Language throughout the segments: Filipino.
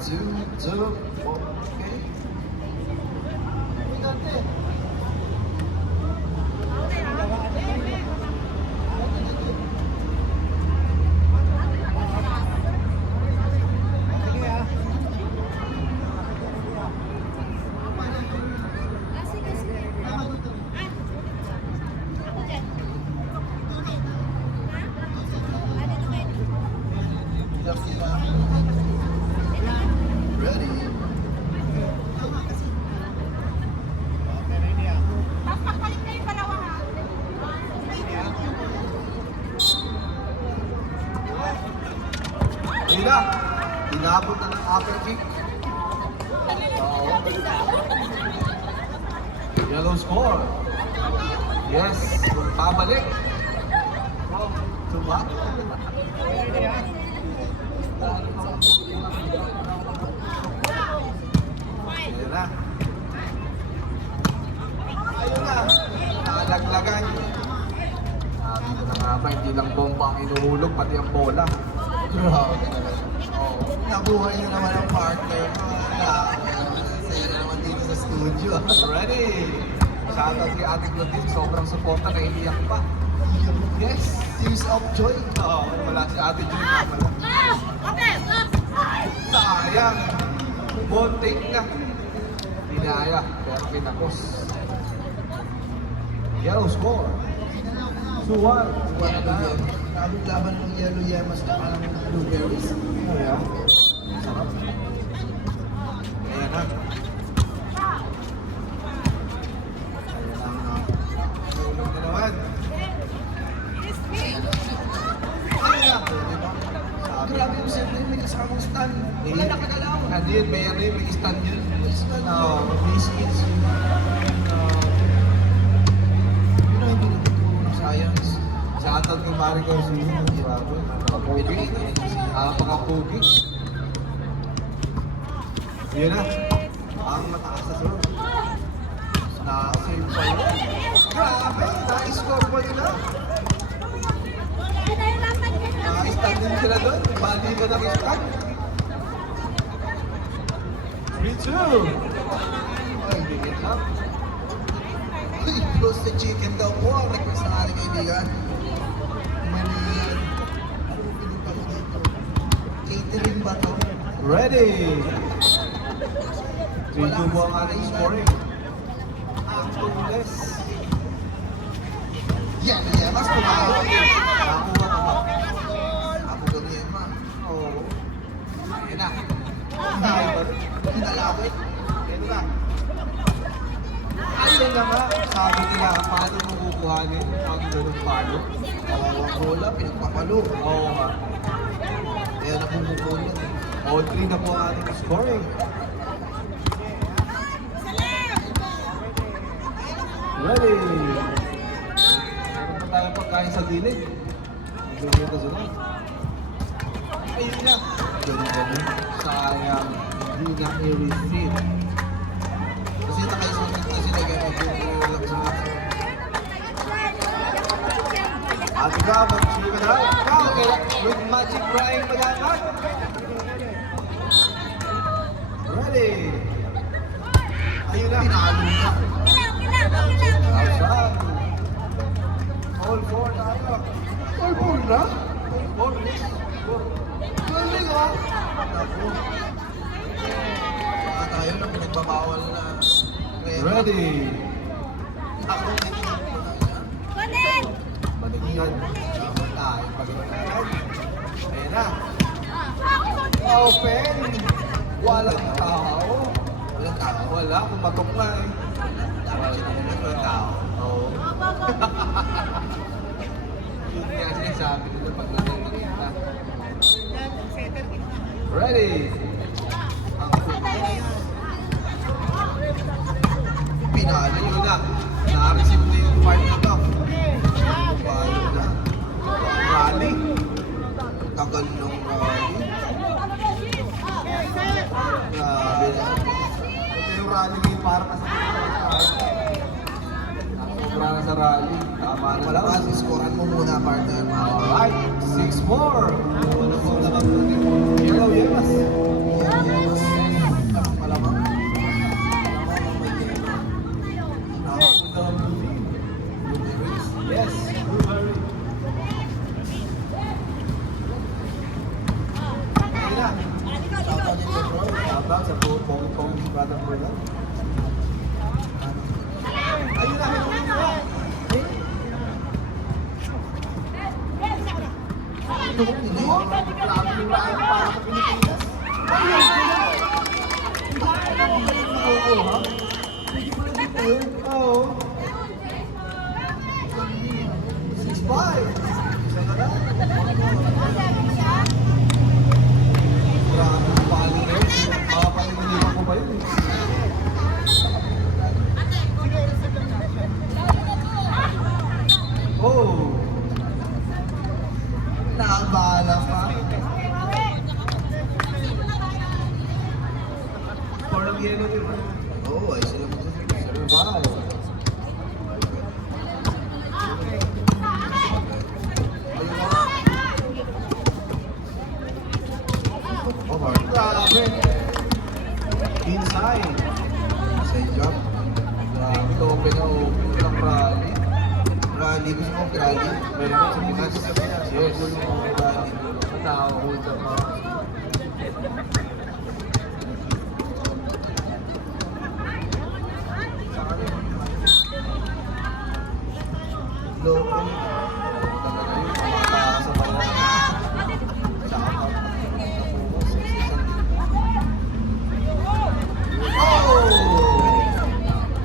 2, okay. Ready? Ayun na. Inabot na ng upper kick. Yellow score. Yes, pabalik. Tumak. Ayun na. Ayun na. Nalaglagan. Dito na nga ba, hindi lang bomba ang inuhulog, pati ang bola. Grabe naman. Oh, nabuhay na naman ang partner. Saya na naman dito sa studio. Ready? Shoutout si Ate Claudine, sobrang suporta, naiiyak pa. Yes, tears of joy. Oo, wala si Ate Joy na pala. Sayang. Bonting na. Pinaya, pero pinakos. Yellow score. 2-1. Anong laban ng yellow yemas na parang blueberries? Ayan. Sarap. Ayan na. Tulog na naman. Ayan na. Grabe yung siyempre may kasamang stand. Wala nakagalaw. Hindi yun, may ano yun, may stand yun. May stand. Oo, biscuits. Yun ang hindi nagtuturo ng science. Shoutout kay Marie Garcia. Grabe. Napaka-pogi. Napaka-pogi. Yun na. Ang mataas na sir. Na-save pa yun. Grabe! Na-score pa nila. Na-stand din sila doon. Bali ka ng stand. 3-2. Ay, dikit lang. Uy, roasted chicken daw po ang request ng ating kaibigan. Mali. Pinupa ko dito. Catering ba to? Ready! 3-2 po ang ating scoring. Ang tulis. Yan, yemas tumawa. Nakakuha na ba? Ako gawin yan, ma. Oo. Ayun na. Kinalapit. Ayun na. Ayun na nga. Sabi nila, paano mo kukuhanin ang ganung palo? Kawawang bola, pinagpapalo. Oo nga. Kaya napumupulot. All 3 na po ang ating scoring. Ready! Meron pa tayong pagkain sa dilig. Magluluto sila. Ayun na. Ganun-ganun. Sayang. Hindi na i-receive. Kasi nakaisulit na sila kaya mag-relax sila. At ikaw, mag-chill ka na. Ikaw, with magic frying mag-anak. Ready! Ayun na. Pinalo na. Outside. All 4 tayo. All four na? All 4, yes. Galing ah! Ako. Baka tayo na pinagbabawal na. Ready! Ako, nakikinig ko na yan. Maligyan. Tama tayo. Pagkakaroon. Ayan na. Open. Walang tao. Walang tao. Wala. Kumatok na eh. Dapat siya naman walang tao. Oo. Yun nga sinasabi nila pag narinig na. Ready! Ang Pinalo ayun yun. na. Na-receive na yung part na to. Paano na? Rally. Tagal ng rally. Grabe na. Ito yung rally ngayon para sa sobra na sa rally. Tama na Wala lang. ka, scorean mo muna partner. Alright, 6-4. Yellow, yes. Yes. Brown sa pong si Batang Brown. Ayun na, ayun na. Ito kong hindi. Grabe yung lahat para sa Pilipinas. Oo, ha? Hindi ko na dito yun. Oo. 6-5. Isa na lang. Grabe yung paling yun. Makapalinilipan ko ba yun eh? Oh! Nakabala pa. Score ng yellow din ba? Oo, ay sila mo sa survive. Oh, grabe. Inside. Inside job. Grabe, ito open na open ng rally. Rally, gusto mo rally? Meron mo sa Pinas. Yes. Gusto mo rally. Nakahuld ang mga. Loko. Talaga yun, mga sa bayan. Tsaka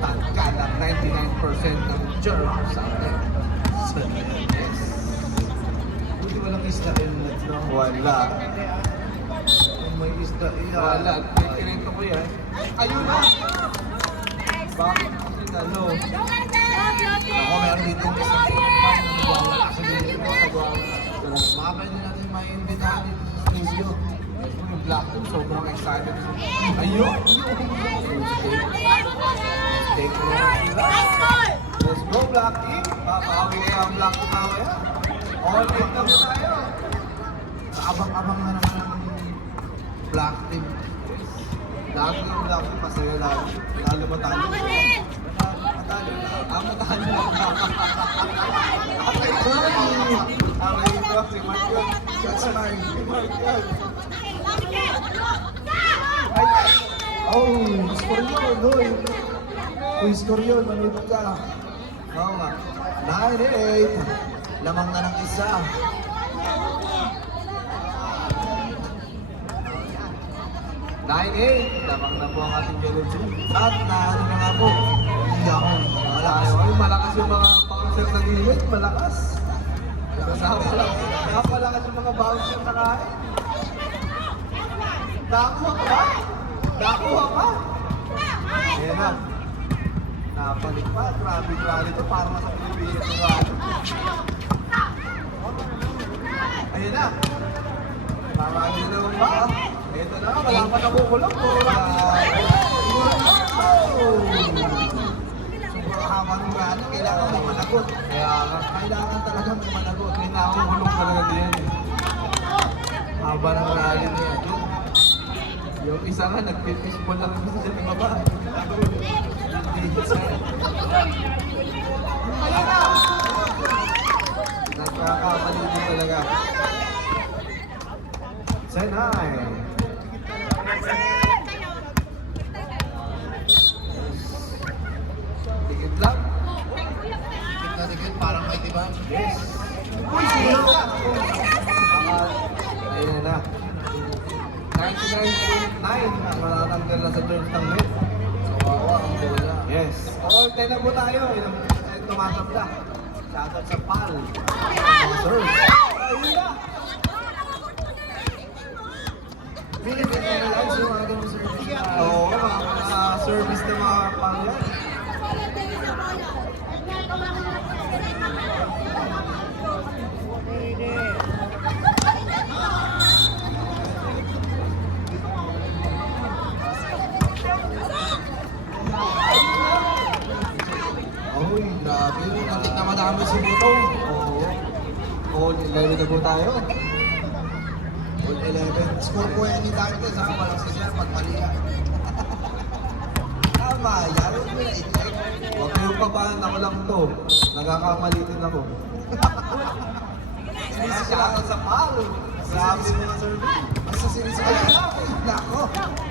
tangkad ang 99% ng germ sa atin. Yes. Buti walang isda yun. Wala. Kung may isda yan. Wala, kinento ko yan. Ayun na! Bakit kasi ano? Ako meron dito isang pinagpapay na nagwawala sa video ko. Baka pwede natin maiimbitahan dito sa studio. Yung Black Team, sobrang excited. Ayun! Take mo. Let's go, Black Team! Papahawi kaya ang Black Team mamaya. All in na po tayo. Abang-abang na naman ang Black Team. Lagi yung Black Team, masaya lagi. Lalo matalo. Matalo na. Matalo na. Okay, ito si Mark yun. That's mine. Si Mark yun. Oh, score yun, Loy. Uy, score yun, manood ka. Oo nga. 9-8. Lamang na ng isa. Lamang na po ang ating yellow team. At naano na nga po. Hindi ako. Malakas. Ay, malakas yung mga bouncer sa gilid. Malakas. Napalakas yung mga bouncer na kain. Nakuha ka ba? Nakuha ka? Ayan na. Napalik pa. Grabe ito. Parang nasa Pilipinas yung ano. Ayan na. Parang yun ba? Ito na. Wala pa nakukulong. Puro lang. Sobrang haba ng rally. Kailangan may managot. Kaya nga. Kailangan talaga may managot. May nakukulong talaga din. Haba ng rally niya. Yung isa nga, nagpipishball lang gusto sa baba. Nagkakamali din talaga. Senay. Tigit lang. Tikit na tikit, parang may diba? Yes. Uy, sino ka? Ayan na. 99.9 ang matatanggal na sa George ng net. Kawawa ang bola. Yes. All 10 na po tayo. Tumatabla. Shoutout sa PAL. Mga sir. Ayun na. Philippine Airlines yung mga ganun service na. Oo, mga service na mga PAL yan. Uy, grabe yun. Natik na madami si Butong. Oo. All 11 na po tayo. All 11. Score ko yan ni Dante. Saka walang sisya pag mali yan. Tama, yan. Huwag mo na i-check. Huwag kayong pabahan ako lang to. Nagkakamali din ako. Shoutout sa PAL. Sabi mga survey. Basta sinisaya. Nako.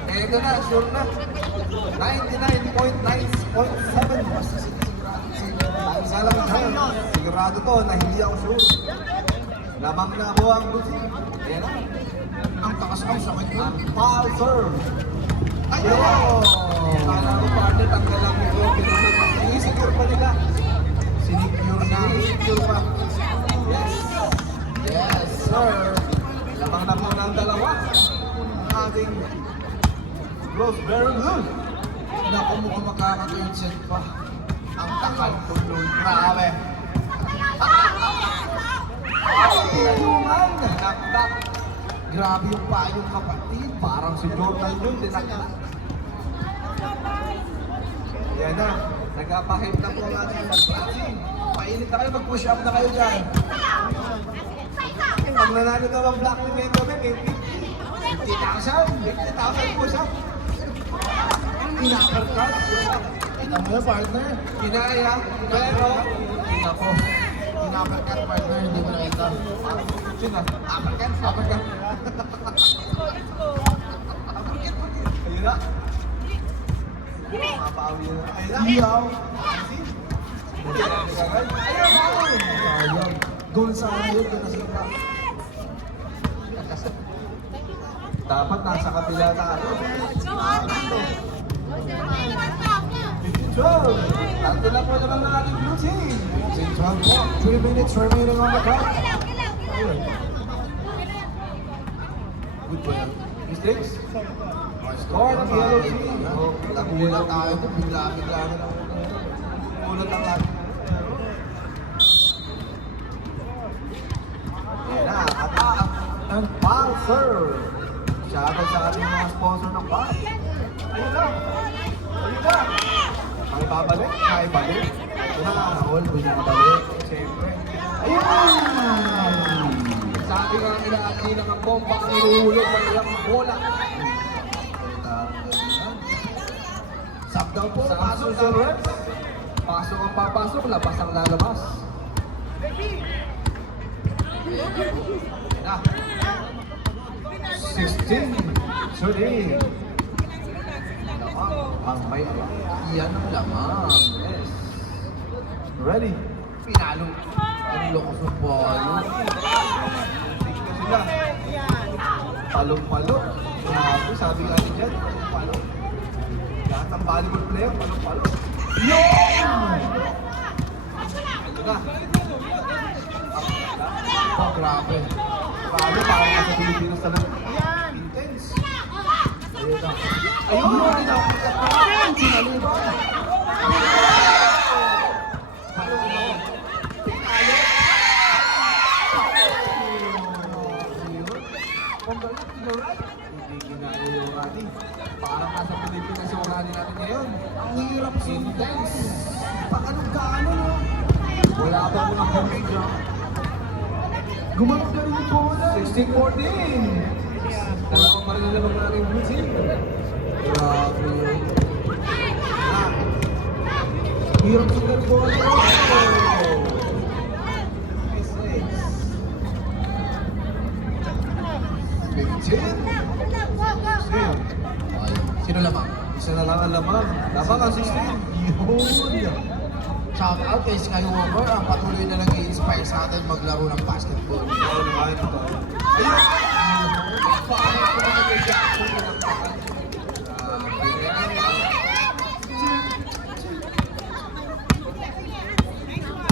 Eto na, sure na. 99.9.7. Basta sinisigurado. Isa lang dyan. Sigurado to na hindi ako sure. Lamang na ako ang busi. Ayan na. Ang takas ang sakit yun. Ang foul serve. Ayun! Kala ko partner, tanggal lang ito. Sinisecure pa nila. Sinigure na. Sinisecure pa. Yes. Yes, sir. Lamang na po ng dalawa. Ang ating Rose very good. Naku, mukhang makaka-20 pa. Ang takal tuloy. Grabe. Pinayungan. Nakdak. Grabe yung payong kapatid. Parang si Jordan yun, dinakdak. Yan na. Nagpapahit na po ang ating practicing. Painit na kayo, mag-push up na kayo dyan. Pag nanalo daw ang black team ngayon kami, may 50,000. 50,000 push up. Inapercut. Ito mo yun, partner. Kinaya. Pero, Nako. Pinapercut, partner. Hindi mo nakita. sino? Uppercut? Uppercut. Ayun na. Mapawi na. Ayun na. Iyaw. Ayun na. Sayang. Goal sana yun. Kung nasira. Dapat nasa kapila tayo. 52. Tanto lang po naman ng ating blue team. St. John po. 3 minutes remaining on the clock. Ayun. Good po yan. Mistakes? Score ng yellow team. Nagulat tayo ito. Bigla-bigla na lang. Ulat ang lahat. Yan na, attack and foul serve. Shoutout sa ating mga sponsor ng bar. Ayun na. Ayun na. Ay babalik? Ay balik? Ayun na, all binabalik. Siyempre. Ayun! Sabi nga nila at di lang ang bomba ang inuulog ng ilang bola. Sub daw po. Pasok sa reps. Pasok ang papasok, labas ang lalabas. Na. 16. 13. Lamang ang may alam. Iyan ang lamang. Yes. Ready? Pinalo. Ang lokos ng balo. Tignan sila. Palong-palo. Grabe, sabi nga ni Jen, palong-palo. Lahat ng volleyball player, palong-palo. Yun! Ito na. Oh, grabe. Grabe, parang nasa Pilipinas talaga. Intense. Ayun na. Ayun! Sinaliba! Hindi ginaya yung rally. Parang nasa Pilipinas yung rally natin ngayon. Ang hirap Intense. Pakanong kaano, no? Wala pa mo ng homage, ha? Gumanap na rin yung bola. 16-14. Dalawang pa rin naman natin blue team. Grabe yun. Ah, Hirap sundan bola. mistakes. 15. Ay, sino lamang? Isa na lang ang lamang. Lamang ang 16. Yun. Shout out kay Skywalker. Ang patuloy na nag-i-inspire sa atin maglaro ng basketball. Oo naman ito. Ayun! Paano ko na nag-reaction na ng pakal?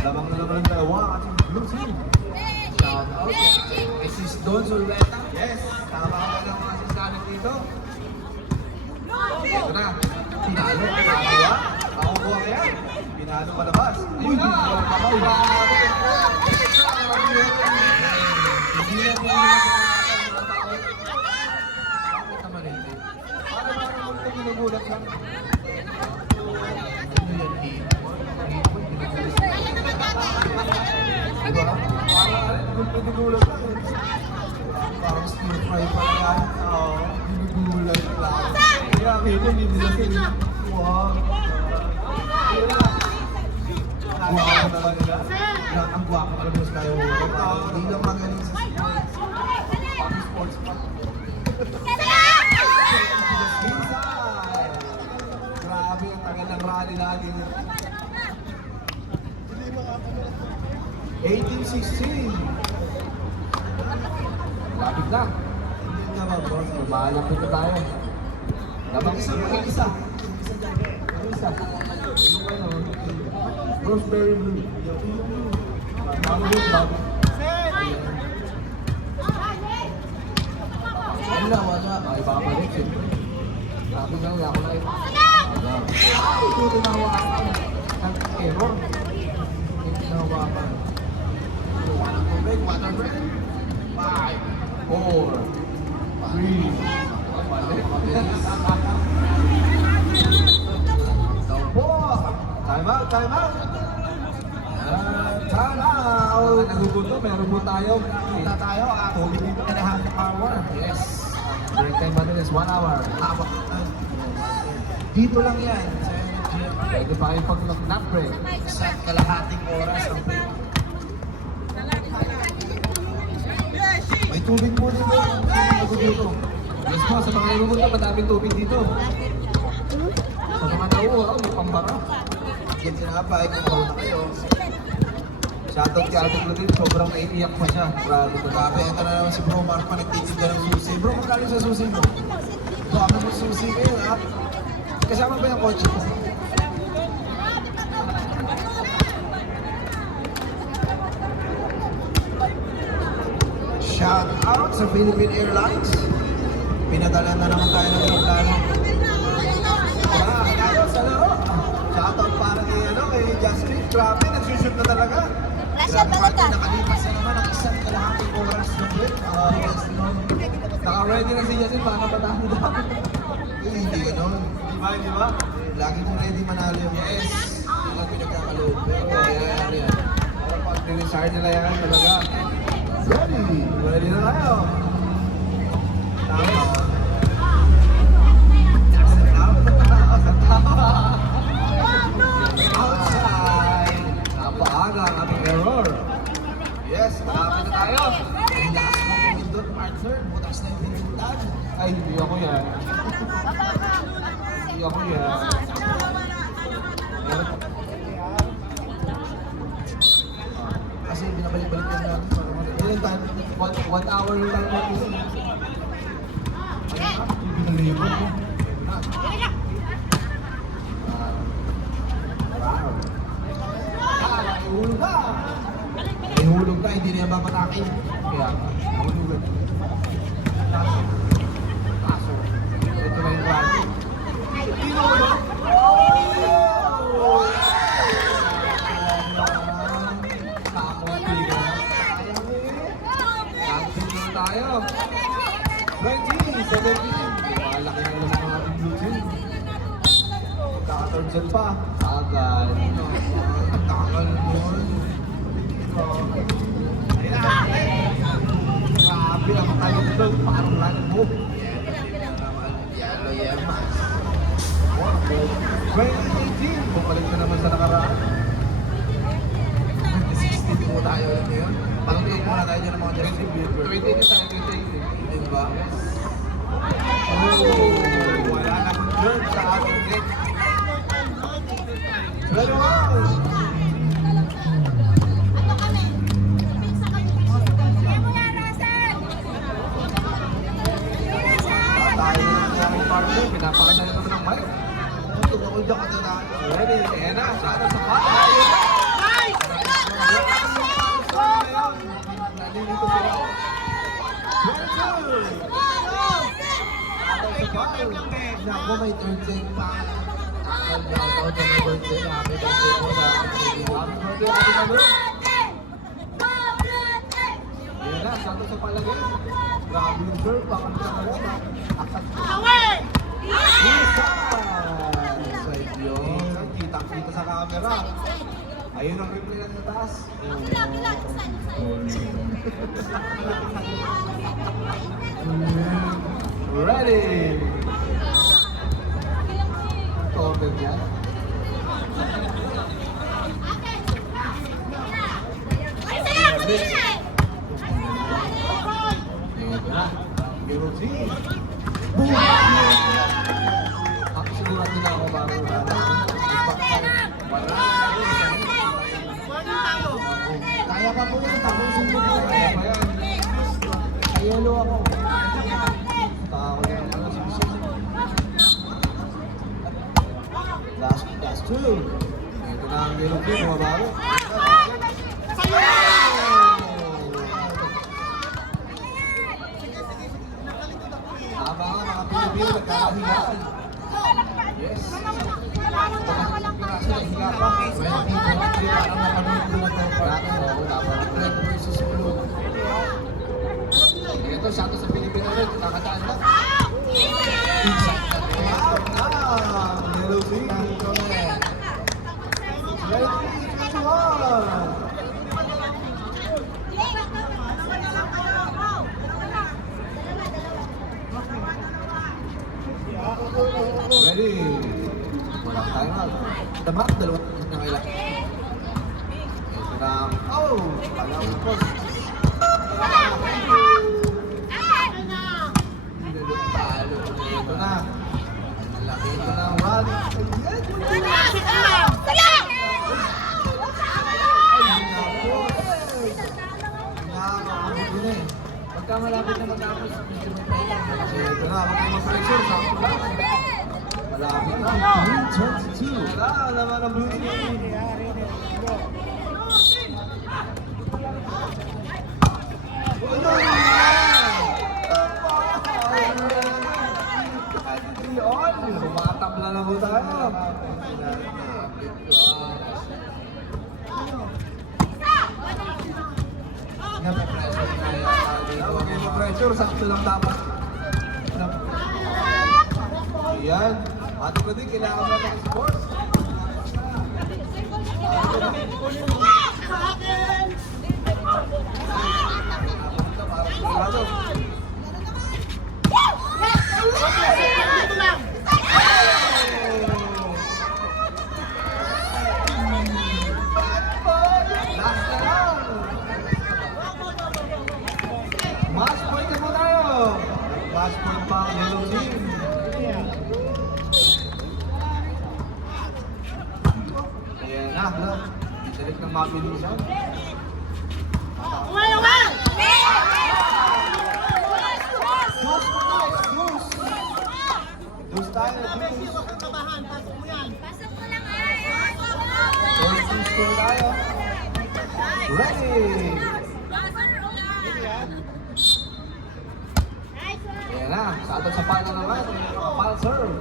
Lamang na naman ang dalawa ang ating blue team. Shout out kay Sis Don Zuleta. Yes! Tama ka lang mga sisanin dito. Ito na. Pinalo. Pinalo. Makukuha kaya. Pinalo palabas. Ayun na. Grabe. Hindi na niya bakit naman hindi? Parang multo ginugulat lang. Ano yan, Diba? Parang multo ginugulat lang. Parang stir fry pa yan. Oo. Ginugulat lang. Kaya ako hindi nila sila. Wow. Guwapo na lang nila. Ang guwapo ka naman sa Skywalker. Hindi lang magaling sa sports. 16. Lapit na. Hindi na ba, boss? Malapit na tayo. Dapat Isa. Isa. Yung ano, Rosemary Blue. Bago yun, bago. Wala. Ay, babalik siyempre. Sabi nga, ako na ito. Ito tinawakan. Nag-error. Ito tinawakan. Water break. 5, 4, 3. Balik. Time out. Time out. Nagugutom, meron po tayo. Punta tayo, 2.5 hour. Yes. Break time natin is 1 hour. Hawak. Dito lang yan. Sa energy. Pwede pa kayo pag nag-nap break. Isa't kalahating oras ang break. May tubig po dito. Dito. Yes po, sa mga nagugutom, madaming tubig dito. Sa mga nauuhaw, may pambara. Yan sinapay, kung na kayo. Shoutout kay Ate Claudine, sobrang naiiyak pa siya. Grabe ko. Grabe, ito na naman si Bro Mark pa nagtitinda ng susi. Bro, magkano sa susi mo? Dami mo susi kayo, ha? Kasama ba yung kotse mo? Shout out sa Philippine Airlines. Pinadala na naman tayo ng aeroplano. Tayo sa laro. Shout out para kay Justin. Grabe, nagsushoot na talaga. Grabe natin, nakalipas na naman ang isang kalahating oras na break. Naka-ready na si Jason, baka patalo daw. Hindi ganun. Di ba? Lagi mo ready manalo yung yes. Hindi lang pinagkakaloob. Pero nangyayari yan. Para pag dinisire nila yan talaga. Ready! Ready na tayo. Tama. Outside. Napaaga ang ating error. Yes, Malapit na tayo. ang lakas mo pumindot, partner. Butas na yung pinuntan. Ay, hindi ako yan. Hindi ako yan. Kasi binabalik-balik yan natin. Ilan tayo? 1 hour yung tayo natin. Pinalipot mo. Wow. Ihulog na. Ihulog na, hindi na yan babatakin. Kaya, hulugan. Kaso, ito na yung rally. Tayo. 20, 17. Malaki na naman ang ating blue team. Kaka-third set pa. Agad. Tagal mo. Grabe ang tayong doon. Parang mo. Yellow Yemas. 2018. Bumalik na naman sa nakaraan. 2016 po tayo ngayon. Pag-update muna tayo dyan ng mga Justin Bieber. 2018 tayo, 2018. Di ba? Oh, wala na kong turn sa ating net. Pero wow! Tayo na ng partner, pinapakasaya naman ng mic. Tumukod ka na. Ready? Ayan na, sana sa patay! Nalilito sila. 22! Naku, may third set pa. Shoutout sa may birthday. Happy birthday po sa aking Happy birthday, Ate Malu. Ayan na, sana sa palagay. Grabe yung serve, baka talaga. Akat ko. Side yun. Kitang-kita sa camera. Ayun ang replay na sa taas. Ready! Total yan. Ito na. Pero si... Ako sigurado na ako bago Kaya pa ako yan, tapusin mo ko. Kaya pa yan. Ayelo ako. Takot na naman si Bisis. Last two. Ito na ang yellow team, mabaro. Tama nga mga Pilipino, nagkakahigaan. Yes. Pagkakahigaan, higa pa. 2023 parang napanood ko na to. Oo, dapat. Red versus blue. Ito, shot sa Pilipino rin, kakadaan lang. Yellow team. Ready, 21. Ready. Walang timeout. Dapat dalawa na kailangan. Ito na. Oh! Palawin po. Talo. Ito na. Malaki ito na ang rally. Nakakabuti na eh. Pagka malapit na matapos, medyo may pahinga. Kasi ito na. Huwag kayong mag-pressure. Sakto lang. Malapit na. 3:22. Wala naman ang blue team. Sumatabla na po tayo. Napapressure na yata dito. Huwag kayong mag-pressure. Sakto lang dapat. Ayan. Ate ko din, kailangan mo ng sports. Last na lang. Match point na po tayo. Match point pa ang yellow team. Ayan na. Balik ng mabilisan. Dos tayo. Dos. First two score tayo. Ready. Ayan na. Sa atin sa pala naman. Pal serve.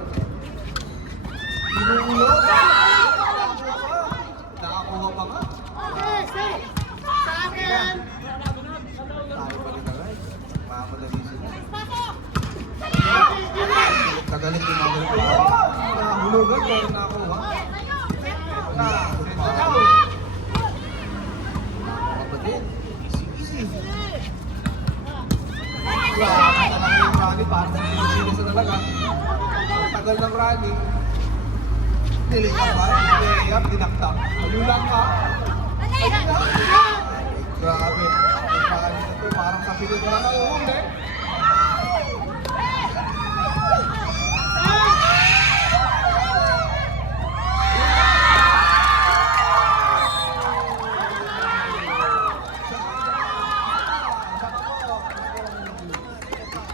Inuulog. Nakakuha pa nga. Tayo pa rin na right. Makamadali sila. Kagalit yung mga ganito. Nakahulugan pero nakakuha. Na, ito na. Kapatid, easy. Grabe talaga yung rally. Parang Pilipinas na talaga. Ang tagal ng rally. Nilig ka ba? Layup, dinaktak. Malulang ka. Grabe. Ang rally na to, parang sa Pilipinas na uuwi.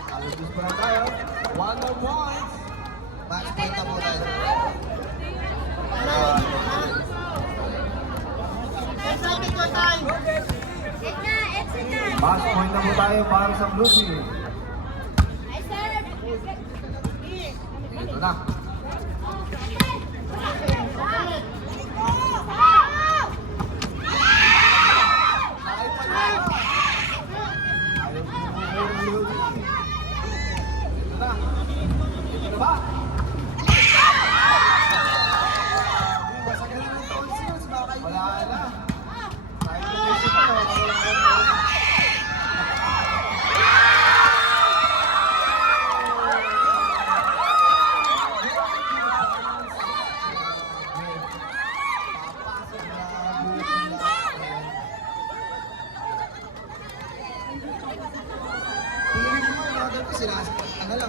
Alas pa lang tayo. 1 more points. Match point na po tayo. Match point na po tayo para sa blue team. Ito na. Ayaw ko na po ng blue team. Ito na. Ito na ba? Masagalan ng tonsils, mga kaibigan. Wala na. Kahit na may sipa, wala na. Papasok na buti natin. Piling mo, mga ganito, sinasaktan ka na lang.